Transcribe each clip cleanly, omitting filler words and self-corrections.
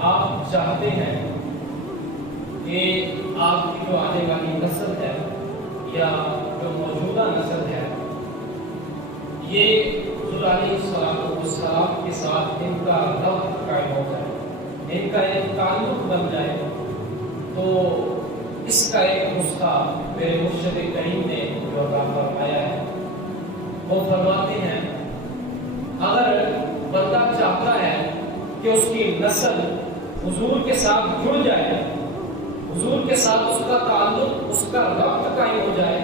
آپ چاہتے ہیں کہ آپ کی جو آنے والی نسل ہے یا جو موجودہ نسل ہے یہ حضور علیہ السلام کے ساتھ ان کا ربط قائم ہو جائے، ان کا ایک تعلق بن جائے، تو اس کا ایک نسخہ میرے مرشد کریم نے جو عطا فرمایا ہے وہ فرماتے ہیں اگر بندہ چاہتا ہے کہ اس کی نسل حضور کے ساتھ جڑ جائے، حضور کے ساتھ اس کا تعلق، اس کا ربط قائم ہو جائے،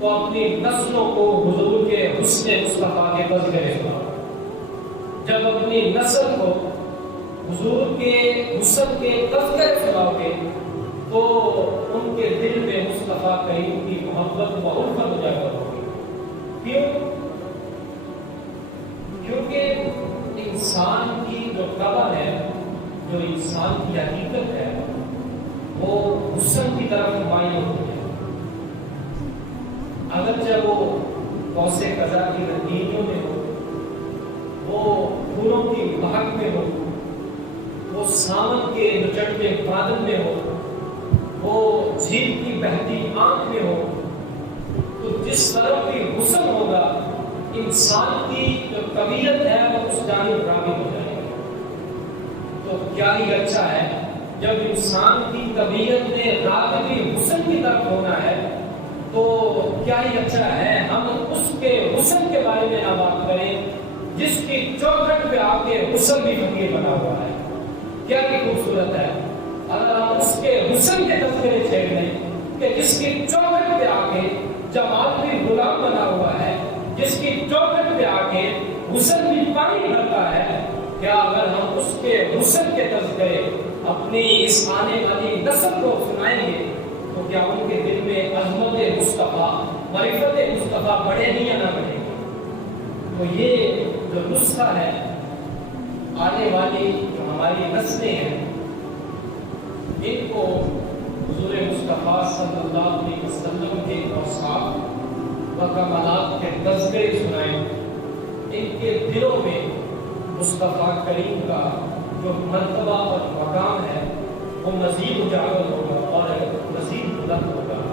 تو اپنی نسلوں کو حضور کے حسن مصطفیٰ کے تذکرے سناؤ۔ جب اپنی نسل کو حضور کے حسن کے تذکرے سناؤ گے تو ان کے دل میں مصطفیٰ کریم کی محبت و الفت اجاگر ہوگی۔ کیوں؟ کیونکہ انسان کی جو طبع ہے، جو انسان کی حقیقت ہے، وہ حسن کی طرف مائل ہوتی ہے۔ اگرچہ وہ غوث قضا کی رنگینیوں میں ہو، وہ پھولوں کی مہک میں ہو، وہ ساون کے نچڑتے بادل میں ہو، وہ جھیل کی بہتی آنکھ میں ہو، تو جس طرف بھی حسن ہوگا انسان کی جو طبیعت ہے وہ اس جانب راغب ہو جائے گی۔ تو کیا ہی اچھا ہے جب انسان کی طبیعت میں راغبی حسن کی طرف ہونا ہے، تو کیا ہی اچھا ہے ہم اس کے حسن کے بارے میں نہ بات کریں جس کی چوکھٹ پہ آ کے حسن بھی فقیر بنا ہوا ہے۔ کیا کی خوبصورت ہے اگر ہم اس کے حسن کے تذکرے چھیڑ لیں کہ جس کی چوکھٹ پہ آ کے جمال بھی غلام بنا ہوا ہے، جس کی چوکھٹ پہ آ کے حسن بھی پانی بھرتا ہے، کیا اگر ہم اس کے حسن کے تذکرے اپنی اس آنے والی نسل کو سنائیں گے تو کیا ان کے دل میں عظمت مصطفیٰ، معرفت مصطفیٰ بڑھے نہیں یا نہ بڑھے گی؟ تو یہ جو نسخہ ہے آنے والی جو ہماری نسلیں ہیں ان کو حضور مصطفیٰ صلی اللہ علیہ وسلم کے اوصاف و کمالات کے تذکرے سنائیں، ان کے دلوں میں مصطفیٰ کریم کا جو مرتبہ اور مقام ہے وہ مزید اجاگر ہوگا اور مزید بلند ہوگا۔